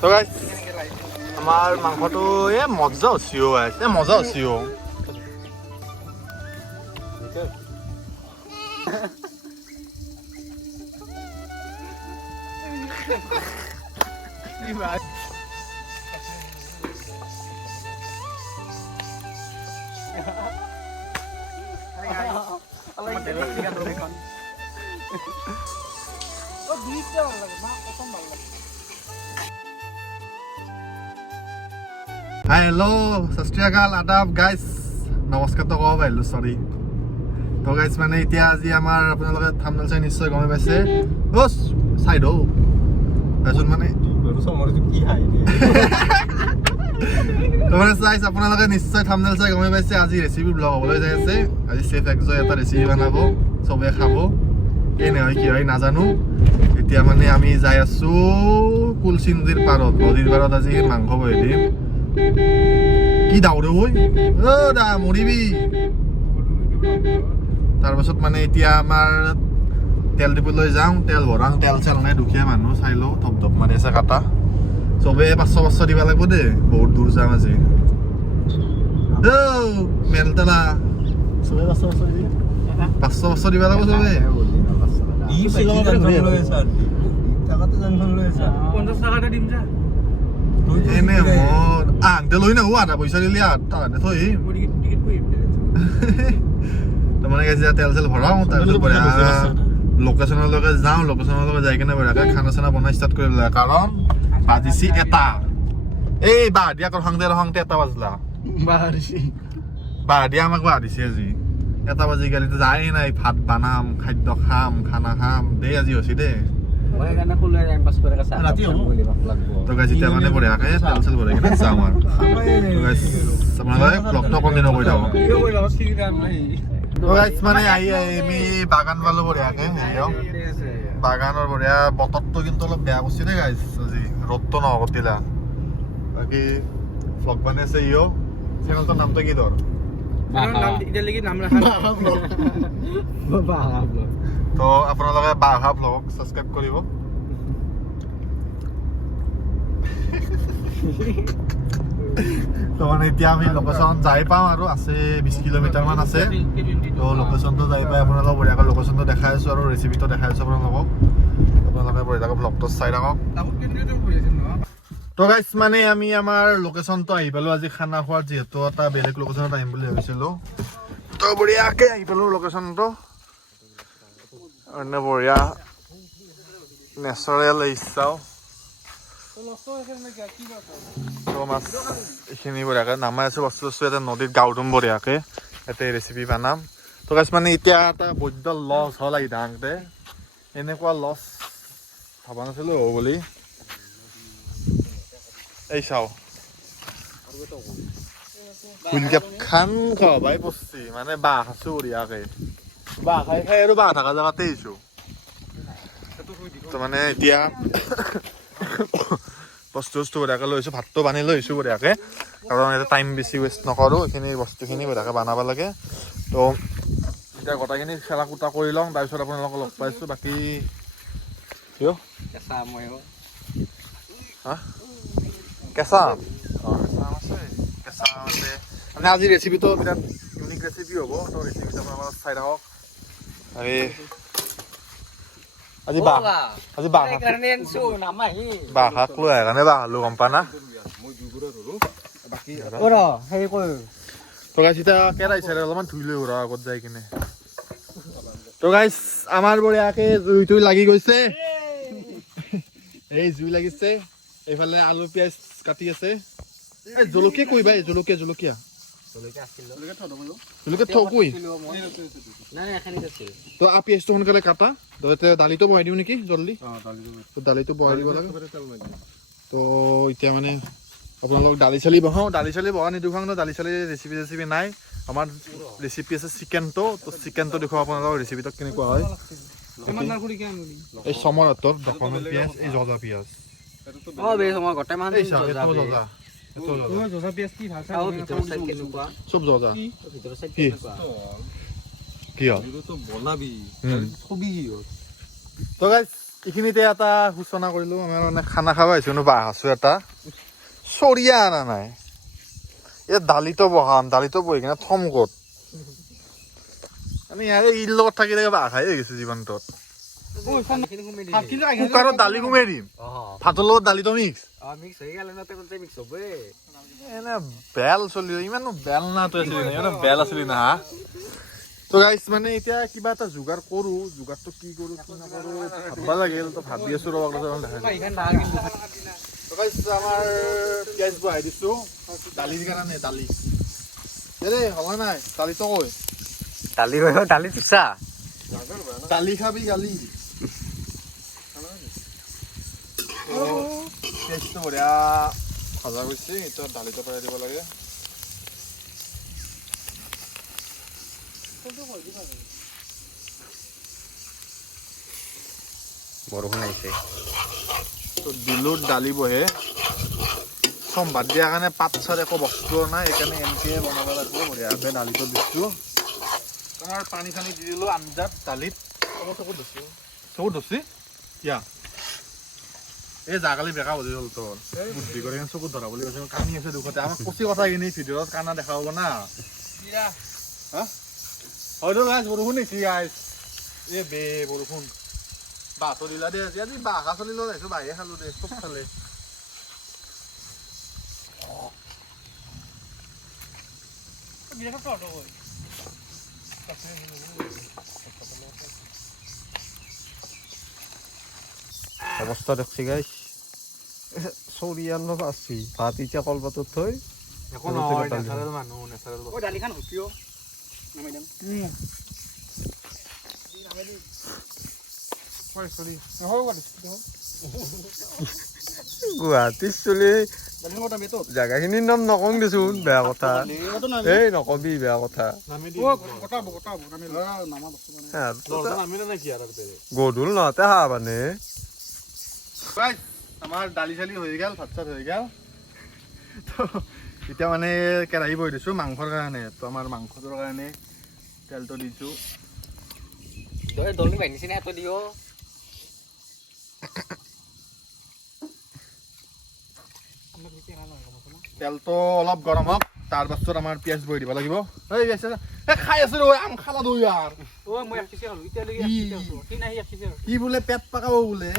তো গাইস আমাৰ মাংসটো মজা হৈছিল গাইস মজা হৈছিল हेलो सत श्री अकाल आदाब गाइस नमस्कार तो कब पाइलो सरी तो गाइस माने इतिया আজি আমাৰ আপোনালোকে থাম্বনেল চাই নিশ্চয় গমে পাইছে ওস সাইড ও তাৰছত মানে সমৰটো কি হাই তো মানে গাইস আপোনালোকে নিশ্চয় থাম্বনেল চাই গমে পাইছে আজি ৰেচিপি ব্লগ হ'বলৈ যাই আছে আজি চেফ একজয় এটা ৰেচিপি বনাব সবে খাব কেনে হয় কি হয় নাজানো এতিয়া মানে আমি যাই আছো কুলসি নদীৰ পাৰত আজি মাংস বনাই দিম কি দাউৰে ঐ ও দা মৰিবি তাৰপাছত মানে এতিয়া আমাৰ তেল দিবলৈ যাওঁ তেল ভৰাং তেল চেল নাই দুখীয়া মানুহ চাই লওঁ ধপ ধপ মাৰি আছে কাটা চবে 500 দিব লাগিব দে বহুত দূৰ যাম আজি ও মেলতলা চবে 500 দিব লাগিব চবে ই সিলমতে ঘূৰি লৈ আছে টাকাতে জানখন লৈ আছে 50 টাকাতে দিম যা এনে মোৰ আনতে লৈ না আধা পইচা দিলি আধা নে থৈ টিকেট কই মানে যে তেল চেল ভৰাও তাৰপিছত লোকেশ্যনলৈকে যাওঁ লোকেশ্যনলৈকে যাই কিনে বঢ়িয়াকৈ খানা চানা বনাই ষ্টাৰ্ট কৰিব লাগে কাৰণ বাজিছি এটা এই বাহাদিয়া সংতে এটা বাজলা বাহাদিয়া আমাক বাহাদিছে আজি এটা বাজি গালিতো যায় নাই ভাত বানাম খাদ্য খাম খানা খাম দেই আজি হৈছে দেই তো গাইজ এতিয়া মানে বঢ়িয়াকৈ তেল চেল ভৰাই কিনে যাওঁ আৰু তো গাইজ আপোনালোকে ব্লগটো কণ্টিনিউ কৰি থাকক তো গাইজ মানে আমি বাগান পালো বঢ়িয়াকৈ বাগানৰ বঢ়িয়া বতৰটো কিন্তু অলপ বেয়া কৰিছে দেই গাইজ আজি ৰ'দটো নহ'ব দিলা বাকী ব্লগ বনাইছে চেনেলটোৰ নামটো কি ধৰ তো আপোনালোকে বাঘা ব্লগ সাবস্ক্ৰাইব কৰিব তো মানে এতিয়া আমি লোকেশ্যন যাই পাওঁ আৰু আছে 20 কিলোমিটাৰ মান আছে তো লোকেশ্যনটো যাই পাই আপোনালোকক বঢ়িয়াকৈ লোকেশ্যনটো দেখাই আছোঁ আৰু ৰেচিপিটো দেখাই আছোঁ আপোনালোকক বঢ়িয়াকৈ ব্লগটো চাই থাকক তো গাইজ মানে আমি আমাৰ লোকেশ্যনটো আহি পালোঁ আজি খানা খোৱাৰ যিহেতু এটা বেলেগ লোকেশ্যনত আহিম বুলি ভাবিছিলোঁ তো বঢ়িয়াকৈ আহি পালোঁ লোকেশ্যনটো অন্য বঢ়িয়া নেচাৰেল ইচ্ছাও তো মাছ এইখিনি বঢ়িয়াকৈ নামাই আছোঁ বস্তু এটা নদীত গাও ধুম বঢ়িয়াকৈ ইয়াতে ৰেচিপি বনাম তো গাইজ মানে এতিয়া এটা বৈদ্য লছ হ'ল আহি থাকোঁতে এনেকুৱা লছ ভবা নাছিলোঁ হ'ব বুলি এই চাও ফুলকেপ খান খাবাই পড়ছি মানে বাহ আছো বঢ়িয়াকৈ বাহ খাই খাই আৰু বাহ থকা জেগাতে আহিছোঁ তো মানে এতিয়া বস্তু বঢ়িয়াকৈ লৈছোঁ ভাতটো বানি লৈ আহিছোঁ বঢ়িয়াকৈ কাৰণ এতিয়া টাইম বেছি ৱেষ্ট নকৰোঁ এইখিনি বস্তুখিনি বঢ়িয়াকৈ বনাব লাগে তো এতিয়া গোটেইখিনি খেলা কুটা কৰি লওঁ তাৰপিছত আপোনালোকক লগ পাইছোঁ বাকী কেঁচা কেঁচা আছে কেঁচা আছে মানে আজি ৰেচিপিটো বিৰাট ইউনিক ৰেচিপি হ'ব তো ৰেচিপিটো আপোনালোকক চাই থাকক আজি বাহ শাক লৈ আহে কাৰণে বাহ হ'লো গম পা না তো গাইছ এতিয়া কেৰাহী অলপমান ধুই লৈ আগত যাই কিনে তো গাইছ আমাৰ বঢ়িয়াকৈ জুইটো লাগি গৈছে এই জুই লাগিছে এইফালে আলু পিঁয়াজ কাটি আছে জলকীয়া কৰিবা জলকীয়া জলকীয়া তো পিঁয়াজটো সোনকালে কাটা দালিটো বহাই দিওঁ নেকি জলদি দালিটো বহাই দিব লাগে তো এতিয়া মানে আপোনালোক দালি চালি বহাওঁ দালি চালি বহা নিদিওঁ ন দালি চালি ৰেচিপি নাই আমাৰ ৰেচিপি আছে চিকেনটো তো চিকেনটো দেখুৱাওঁ আপোনালোকৰ ৰেচিপিটো কেনেকুৱা হয় এই চমৰ হাতৰ দখনৰ পিঁয়াজ এই জজা পিঁয়াজ সব জজা কি তো গাইস এইখিনিতে এটা সূচনা কৰিলো আমাৰ মানে খানা খাব আহিছো বাঁহ সাঁচো এটা চৰিয়া অনা নাই এই দালিতো বহি কিনে থম ক'ত আমি ইয়াৰে ইৰ লগত থাকিলে বাঁহ খাই গৈছো জীৱনটোত কুকাৰত দালি কুমাই দিম ভাতৰ লগত দালিটো মিক্স এনে বেল চলি ইমানো বেল না তই আছিলি না ইমানো বেল আছিলি না তো গাইছ মানে এতিয়া কিবা এটা যোগাৰ কৰো যোগাৰটো কি কৰো কি নকৰো ভাববা লাগিল তো ভাবি আছো ৰবা তো গাইছ আমাৰ পিয়াজ বহাই দিছো দালিৰ কাৰণে দালি এৰে হ'ব নাই দালিটো কই দালি চুচা দালি খাবি গালি পেষ্টটো বঢ়িয়া ভাজা গৈছে এতিয়া দালিটো পেলাই দিব লাগে বৰষুণ আহিছে তো দিলো দালি বহে সম্বাদ দিয়াৰ কাৰণে পাত চাত একো বস্তু নাই সেইকাৰণে এনেকৈ বনাব লাগিব বঢ়িয়াকৈ দালিটো দিছোঁ তোমাৰ পানী চানী দি দিলোঁ আঞ্জাত দালিত চকুত ধৰছি ইয়া এই জাগালি বেকা বুজি হ'ল তোৰ বুদ্ধি কৰি চকুত ধৰা বুলি কৈছে কান্দি আছে দুখতে আমাক কচি কথাখিনি ভিডিঅ'ত কান্দা দেখা হ'ব না হয়তো গাইছ বৰষুণ দিছি গাইছ এই বে বৰষুণ বাঁহটো দিলা দে আজি বাঁহ খা চলি লৈ আহিছোঁ বাঁহে খালোঁ দে চব খালে অৱস্থা দেখছি গাইছ চৰিয়াৰ লগত আছি ভাত এতিয়া কলপাতত থৈ একো নহয় নেচাৰেল মানুহ নেচাৰেল দালিখন হুপিও নামাই দিম গুৱাহাটীত চলি জাগাখিনিৰ নাম নকওঁ দেচোন বেয়া কথা এই নকবি বেয়া কথা গধূল নহতে হা মানে আমাৰ দালি চালি হৈ গ'ল ভাত চাত হৈ গ'ল এতিয়া মানে কেৰাহী বহি দিছোঁ মাংসৰ কাৰণে তো আমাৰ মাংসটোৰ কাৰণে তেলটো দিছোঁ তেলটো অলপ গৰম হওক তাৰ পাছত আমাৰ পিঁয়াজ বহি দিব লাগিব খাই আছো আম খালা দৈ আৰু কি বোলে পেট পাকাব বোলে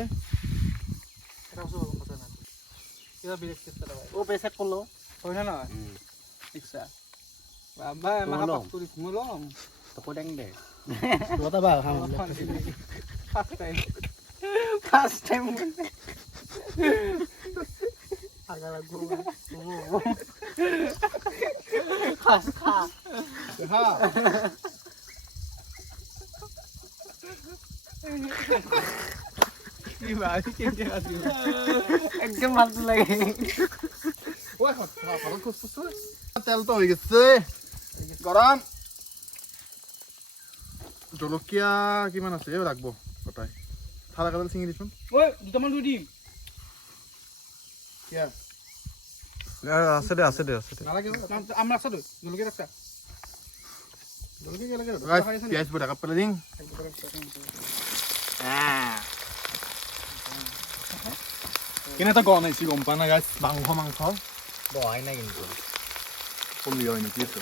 একদম ভালটো লাগে তেলটো হৈ গৈছে গৰম জলকীয়া কিমান আছে ৰাখব গোটাই থালা কাটাল চিঙি দিছোন দুটামান দুই দিম আছে দে আমরা আছে তো জলকীয়া রাখছা পিঁয়াজ বোৰ ঢাকা পেলাই দিম কেনে এটা গৰম আহিছে গম পা না গাইছ মাংস বহাই নাই কিন্তু পলি হয় নেকি এইটো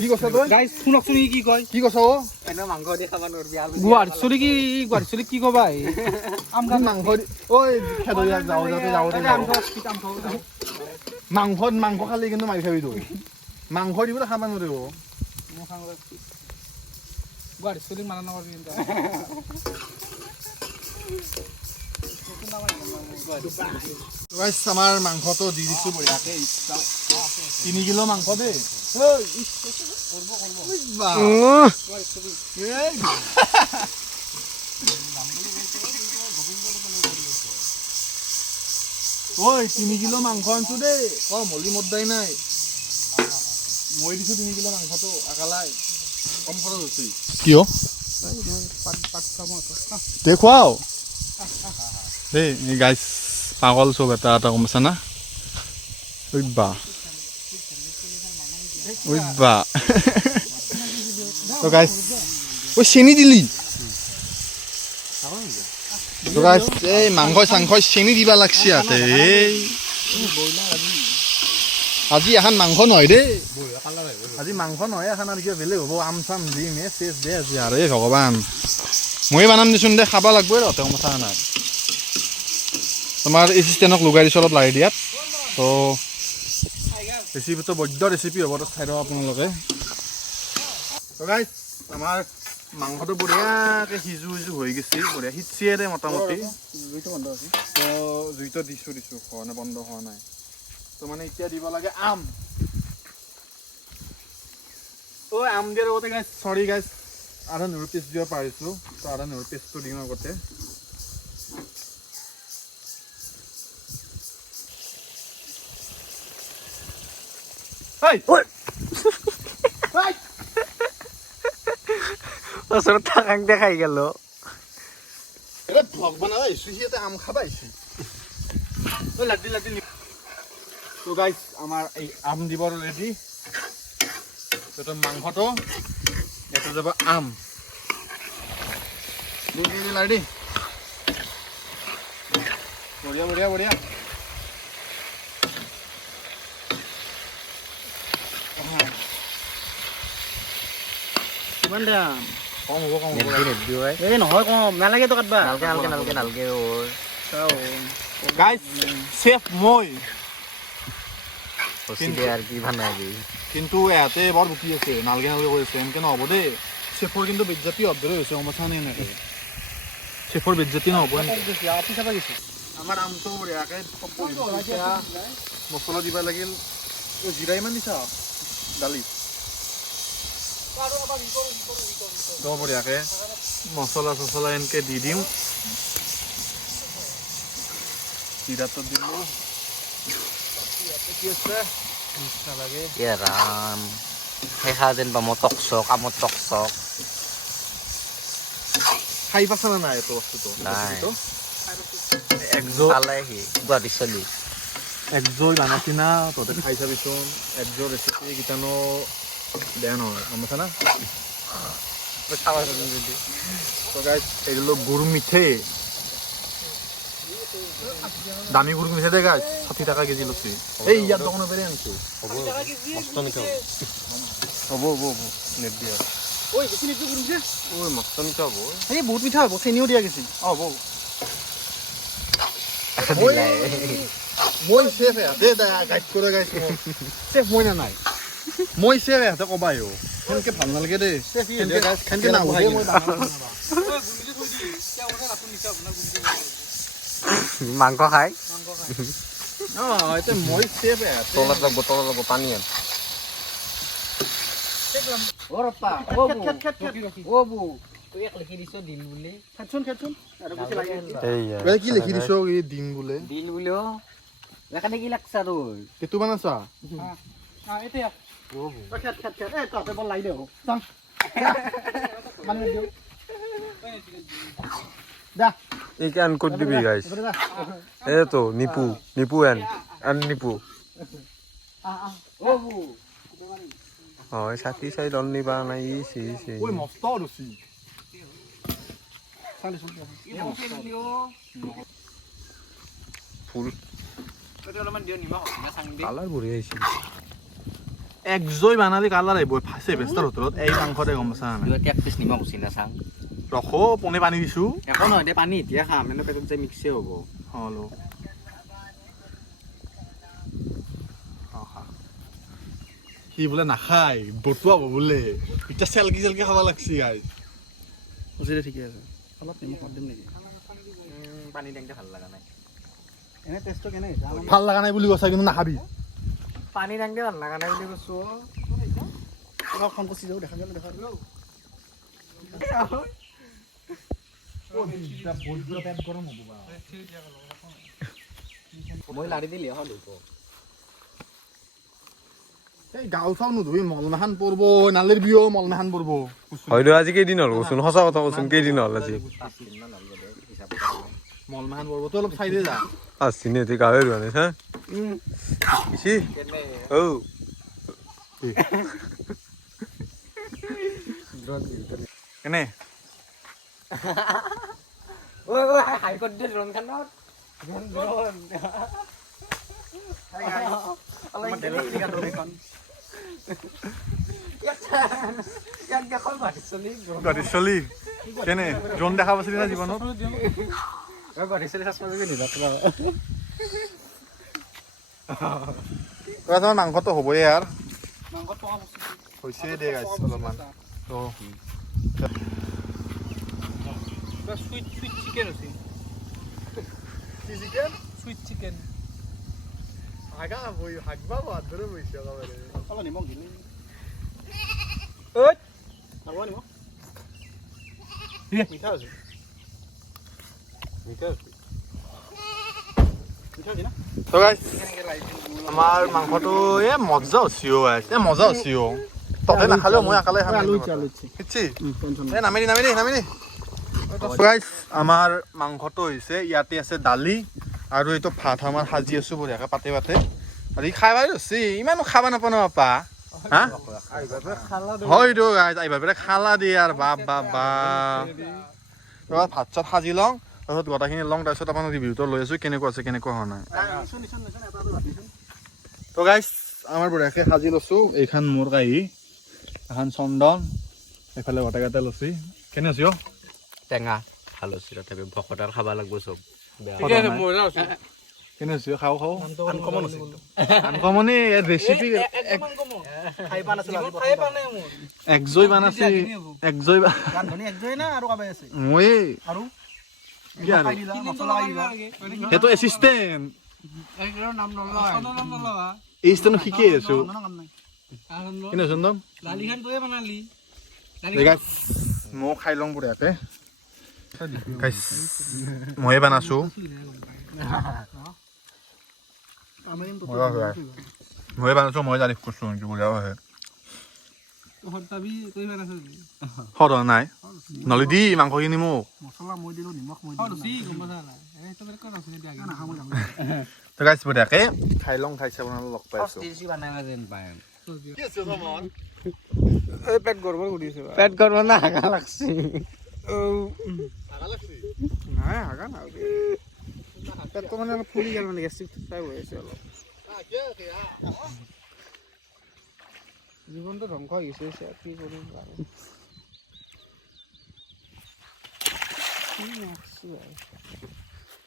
কি কৈছ তই গাইস শুনকচোন কি কয় কি কৈছ এনে মাংস দি খাবা নৰবি আলু গুৱাহাটী চলি কি কবা আম মাংস ঐ খেদৰীয়া মাংস খালি কিন্তু মাৰি খাবি তই মাংস দিবলৈ খাব নোৱাৰিব গুৱাহাটী চলি মানা নকৰবি কিন্তু আমাৰ মাংসটো দি দিছো বঢ়িয়াকে 3 কিলো মাংস দেই ঐ 3 কিলো মাংস আনছো দেই মলি মদ্দাই নাই মই দিছো 3 কিলো মাংসটো আকালাই কম খৰচ হৈছে কিয় দেখুৱাও দেই গাইছ পাগল চব এটা গম পাইছা না বা ওই বা তো গাইস ওই চেনি দিলি তো গাইস এই মাংস চাংস চেনি দিবা লাগছি ইয়াতে আজি এখন মাংস নহয় দেই আজি মাংস নহয় এখন আৰু কিবা বেলেগ হ'ব আম চাম দিম চেচ দে আজি আৰু এই ভগৱান ময়ে বানাম দেচোন দে খাব লাগবই ৰ তেওঁ কথা নাই তোমাৰ এচিষ্টেণ্টক লগাই দিছোঁ অলপ লাৰি দিয়াত তো ৰেচিপিটো বৈদ্য ৰেচিপি হ'ব তো চাই দিয়ক আপোনালোকে তো গাইছ আমাৰ মাংসটো বঢ়িয়াকৈ সিজু হৈ গৈছে বঢ়িয়া সিজিয়ে দে মোটামুটি তো জুইটো দিছোঁ হোৱা নাই বন্ধ হোৱা নাই তো মানে এতিয়া দিব লাগে আম তো আম দিয়াৰ আগতে গাইছ চৰি গাইছ আদা নহৰু পেষ্ট দিব পাৰিছোঁ তো আদা নহৰু পেষ্টটো দিম আগতে ওচৰত থাকাং দেখাই গেল এটা ভ্লগ বনাব আহিছোঁ সিহঁতে আম খাব আহিছে লাড্ডি তো গাইছ আমাৰ এই আম দিবৰ ৰেডি তো মাংসটো এটা যাব আম লাড্ডি বঢ়িয়া কিমান দাম কম হ'ব এই নহয় কম নালাগে তো কাটবা নালকে গাইছ চেফ মই আর কি বানাবি কিন্তু ইয়াতে বৰ বুকি আছে নালগে কৈ আছে এনেকে নহ'ব দেই চেফৰ কিন্তু বেজ্জাতি অৰ্ডাৰ হৈছে গম পাইছা নে এনেকে চেফৰ বেজ্জাতি নহ'ব আমাৰ আমটো বঢ়িয়াকৈ মছলা দিব লাগিল জিৰা ইমান দিছা দালিত তো বঢ়িয়াকৈ মছলা চছলা এনেকৈ দি দিওঁ জিৰাটো দিলোঁ কি আছে নালাগে রাম শেষা যেন বা মই টকচক আমত টকচক খাই পাইছা নে নাই এইটো বস্তুটো নাই একযোৰ পালেহি গুৱাহাটী চলি একযোৰ বানাইছি না তহঁতে খাই চাবিচোন একযোৰ ৰেচিপি কেইটানো বেয়া নহয় গম পাইছা না তো গাইছ এগুলো গুড় মিঠে দামি গুড় মিঠে দে গাইছ 60 টাকা কেজি লছি এই ইয়াৰ দোকানৰ পৰা আনিছো মস্ত মিঠা হ'ব নেট দিয়া ওই বেছি মিঠা কৰিছে ওই মস্ত মিঠা হব এই বহুত মিঠা হ'ব চেনিও দিয়া গৈছে হ'ব মই চেফ দে গাইড কৰা গাইছ চেফ মই না নাই মই চেফ ইয়াতে কবাই সেনেকে ভাল নালাগে দেই সেনেকে নাবহাই মই মাংস খাই এতিয়া মই চেফ তলত লাগব পানী আন ও ৰপ্পা ও বু তুই এক লিখি দিছ দিন বুলি খেচোন আৰু বেছি লাগে কি লিখি দিছ এই দিন বোলে দিন বুলিও এখানে কি লাগছা তোৰ সেইটো বানাইছা এতিয়া ও বু খেত এই ততে বল লাই দে চাং মানে দিও দা এই কান কত দিবি গাইস এ তো নিপু এন নিপু ও বু হয় সাথী চাই দল নিবা নাই সি ওই মস্ত রুচি ফুল কালার বঢ়িয়া আহিছে একজয় বানালি কালার আহিব ফাঁসে বেস্তার হোটেলত এই মাংসতে গম পাইছা না এক পিছ নিমখ উচি না চাং ৰখো পনে পানী দিছো একো নহয় দে পানী এতিয়া খাম এনে পেটত যে মিক্সে হ'ব হলো সি বোলে নাখায় বটুৱাব বোলে এতিয়া চেলকি খাব লাগছি গাইজ উচিতে ঠিকে আছে অলপ নিমখ দিম নেকি পানী টেংকে ভাল লাগা নাই এনে টেষ্টটো কেনে ভাল লগা নাই বুলি কৈছা কিন্তু নাখাবি পানী টেংকে ভাল লাগা নাই বুলি কৈছো অলপ খন কচি যাও দেখা গেল মই লাৰি দিলি হ'ল এই গাঁও চাও নুধুই মলমাখান পৰব নালিৰ বিও মলমাখান পৰব হয়তো আজি কেইদিন হ'ল কচোন সঁচা কথা কচোন কেইদিন হ'ল আজি মলমাখান পৰব তই অলপ চাই দে যা চিনে তুই গাঁৱে ৰোৱা নাই হা কি কেনে ঐ হাই কত দে ড্ৰোন খানত ড্ৰোন আমাৰ ডেলিভাৰী ড্ৰোন এখন ইয়াত দেখোন গাড়ী চলি কেনে ড্ৰোন দেখা পাইছিলি না জীৱনত তোমাৰ মাংসটো হ'বই ইয়াৰ হৈছে দে গাইছ অলপমান সুইট চিকেন আছে কি চিকেন সুইট চিকেন আগা বই হাগবা বাদরে বইছে একেবারে অলপ নিমখ দিলে ঐ আগবা নিমখ মিঠা আছে তো গাইছ আমাৰ মাংসটো এ মজা হৈছিও গাইছ এ মজা হৈছিও ততে নাখালেও মই একালে খাম কিছি এ নামি গাইছ আমাৰ মাংসটো হৈছে ইয়াতে আছে দালি আৰু এইটো ভাত আমাৰ সাজি আছো বঢ়িয়াকে পাতে আৰু ই খাই পাই ৰছি ইমানো খাবা নাপাও ন পাপা হা হয়তো গাইছ আহিবা পেলাই খালা দিয়ে আৰু বাপ ভাত চাত সাজি লওঁ তাৰপিছত গোটাখিনি লওঁ তাৰপিছত আপোনাৰ ৰিভিউটো লৈ আছোঁ কেনেকুৱা আছে কেনেকুৱা হোৱা নাই তো গাইছ আমাৰ বঢ়িয়াকৈ সাজি লৈছোঁ এইখন মোৰ কাঁহী এখন চন্দন এইফালে গোটেইকেইটা লৈছি কেনে আছি টেঙা ভাল হৈছে তথাপি ভকতাৰ খাব লাগিব চব কেনে আছি খাওঁ আনকমনি ৰেচিপি একজয় বান আছে একজয় মই সেইটো এচিষ্টেণ্ট এই ষ্টেণ্ড শিকি আছো কেনে চন্দন মই খাই লওঁ বঢ়িয়াকে ময়ে বানাইছো মই জানি কৈছো বঢ়িয়া হয় সৰ নাই নলি দি মাংসখিনি মোক গাইছ বঢ়িয়াকে খাই লওঁ খাইছে আপোনালোক লগ পাইছো পেট গড়বড় কৰিছে পেট গৰম না হাগা লাগছি নাই হাগা না পেটটো মানে অলপ ফুলি গেল মানে গেষ্ট্ৰিক টাইপ হৈ আছে অলপ জীৱনটো ধ্বংস হৈ গৈছে কি কৰিম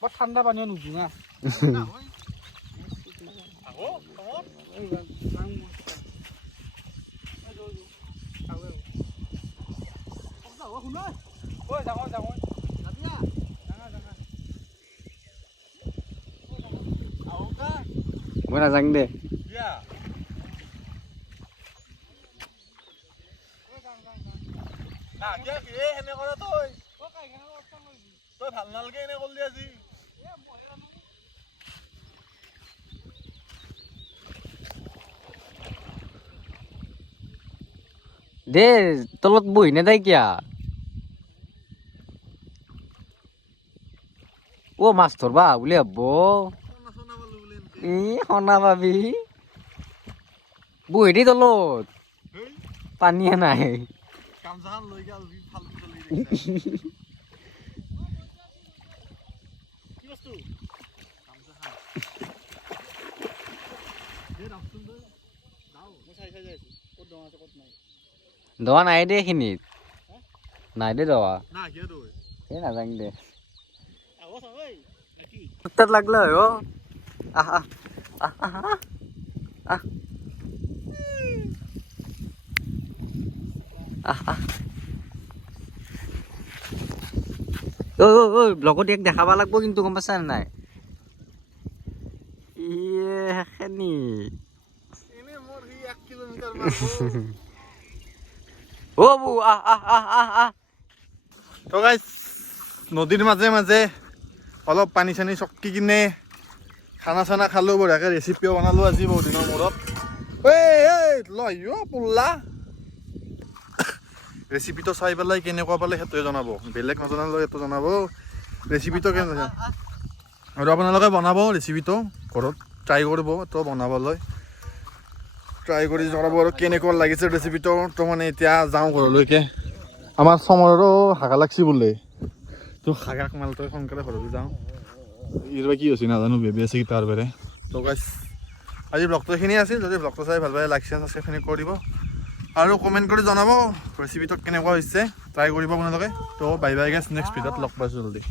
বৰ ঠাণ্ডা পানীও নুজো না মই নাযাং দে ভাল নালাগে এনে কলি আজি দে তলত বহি নেদাই কিয়া ও মাছ ধৰবা বুলি ভাবব সনা পাবি বহি দি তলত পানীয়ে নাই গামছাখন লৈ গেল ফালতু চলি কি বস্তু গামছাখন দে ৰাখছোন দে দাও মই চাই যাই আছো ক'ত দং আছে ক'ত নাই দৱা নাই দে এইখিনিত নাই দে দৱা না কিয় দৈ এই নাযাং দে আও চাই কি তাত লাগলে হয় আহ ব্লগত এক দেখাবা লাগব কিন্তু গম পাইছা নাই এনে মোৰ 1 কিলোমিটাৰ মাৰব ও বু আহ তো গাইছ নদীৰ মাজে মাজে অলপ পানী চানী চকি কিনে খানা চানা খালো বঢ়িয়াকে ৰেচিপিও বনালো আজি বহুত দিনৰ মূৰত লয় পুল্লা ৰেচিপিটো চাই পেলাই কেনেকুৱা পালে সেইটোৱে জনাব বেলেগ নজনালেও এইটো জনাব ৰেচিপিটো কেনে আৰু আপোনালোকে বনাব ৰেচিপিটো ঘৰত ট্ৰাই কৰিব তো বনাবলৈ ট্ৰাই কৰি জনাব আৰু কেনেকুৱা লাগিছে ৰেচিপিটো। তো মানে এতিয়া যাওঁ ঘৰলৈকে। আমাৰ সমৰৰো হাগা লাগছি বোলে, তো হাগাক মালটো সোনকালে ঘৰলৈ যাওঁ। এইবাৰ কি হৈছে নাজানো, বেবী আছে কি তাৰ বাৰে। তো গাইছ আজি ব্লগটো এইখিনিয়ে আছিল। যদি ব্লগটো চাই ভাল পায় লাইক শ্বেয়াৰ ছাবস্ক্ৰাইবখিনি কৰি দিব আৰু কমেণ্ট কৰি জনাব ৰেচিপিটো কেনেকুৱা হৈছে, ট্ৰাই কৰিব আপোনালোকে। তো বাই বাই গাইছ, নেক্সট ভিডিঅ'ত লগ পাইছোঁ জল্দি।